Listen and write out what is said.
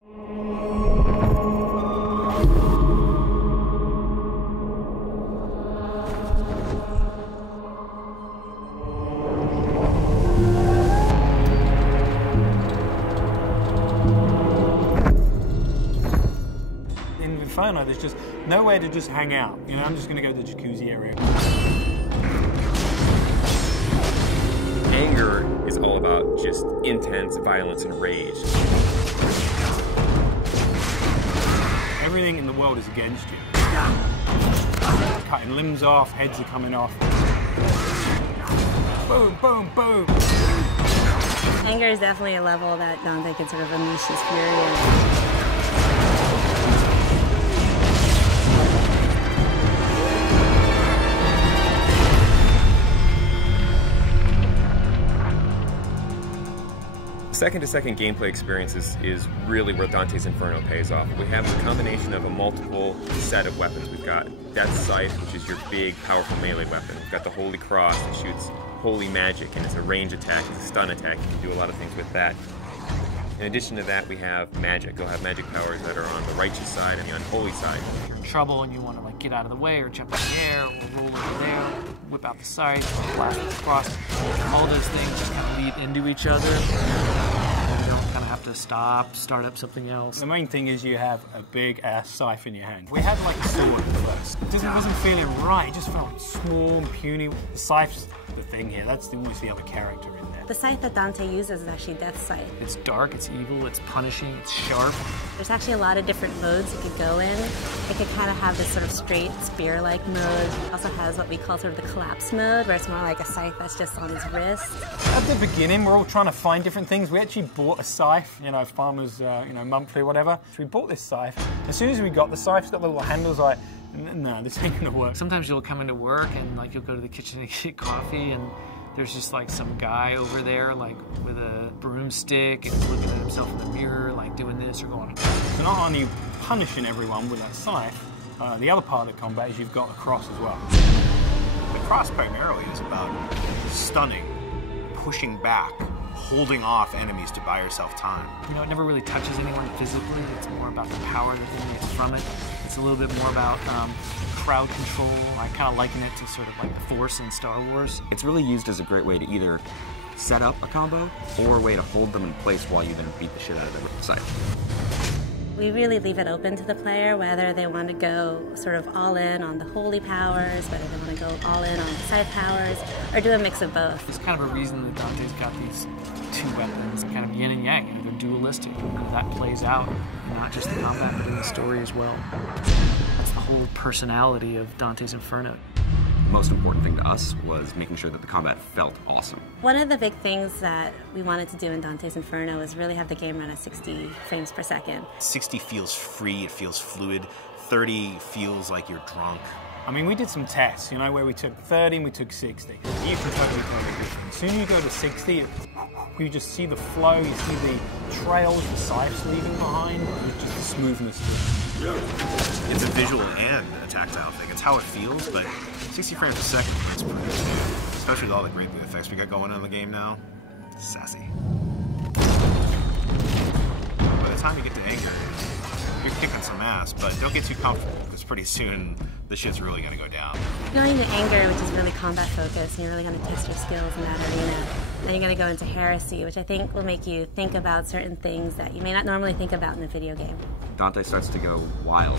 In Inferno, there's just nowhere to just hang out. You know, I'm just going to go to the jacuzzi area. Anger is all about just intense violence and rage. Everything in the world is against you. Cutting limbs off, heads are coming off. Boom, boom, boom. Anger is definitely a level that Dante can sort of unleash his fury in. Second-to-second gameplay experiences is really where Dante's Inferno pays off. We have a combination of a multiple set of weapons. We've got Death Scythe, which is your big, powerful melee weapon. We've got the Holy Cross that shoots holy magic, and it's a range attack, it's a stun attack. You can do a lot of things with that. In addition to that, we have magic. You'll have magic powers that are on the righteous side and the unholy side. If you're in trouble and you want to like get out of the way or jump in the air or roll over there, whip out the scythe, blast with the cross, all those things just kind of lead into each other. And you don't kind of have to stop, start up something else. The main thing is you have a big ass scythe in your hand. We had like a sword first. It wasn't feeling right. It just felt small and puny. The scythe's the thing here. That's almost the other character in there. The scythe that Dante uses is actually Death Scythe. It's dark, it's evil, it's punishing, it's sharp. There's actually a lot of different modes you could go in. It could kind of have this sort of straight spear-like mode. It also has what we call sort of the collapse mode, where it's more like a scythe that's just on his wrist. At the beginning, we're all trying to find different things. We actually bought a scythe, you know, farmers, you know, monthly or whatever. So we bought this scythe. As soon as we got the scythe, it's got the little handles like, no, this ain't gonna work. Sometimes you'll come into work and like you'll go to the kitchen and get coffee and there's just like some guy over there like with a broomstick and he's looking at himself in the mirror like doing this or going. So not only are you punishing everyone with that scythe, the other part of the combat is you've got the cross as well. The cross primarily is about stunning, pushing back, holding off enemies to buy yourself time. You know, it never really touches anyone physically. It's more about the power that emanates from it. It's a little bit more about crowd control. I kind of liken it to sort of like the Force in Star Wars. It's really used as a great way to either set up a combo or a way to hold them in place while you then beat the shit out of them with the scythe. We really leave it open to the player whether they want to go sort of all in on the holy powers, whether they want to go all in on the scythe powers, or do a mix of both. There's kind of a reason that Dante's got these two weapons, kind of yin and yang, you know, they're dualistic. And that plays out in not just the combat, but in the story as well. That's the whole personality of Dante's Inferno. The most important thing to us was making sure that the combat felt awesome. One of the big things that we wanted to do in Dante's Inferno was really have the game run at 60 frames per second. 60 feels free, it feels fluid. 30 feels like you're drunk. I mean, we did some tests, you know, where we took 30 and we took 60. You can totally tell the difference. As soon as you go to 60, you just see the flow, you see the trails, the scythes leaving behind, it's just the smoothness. It's a visual and a tactile thing. It's how it feels, but 60 frames a second is pretty good. Especially with all the great effects we got going on in the game now. Sassy. By the time you get to anger, you're kicking some ass, but don't get too comfortable, because pretty soon the shit's really gonna go down. Going to anger, which is really combat focused, and you're really gonna test your skills in that arena. Then you're gonna go into heresy, which I think will make you think about certain things that you may not normally think about in a video game. Dante starts to go wild.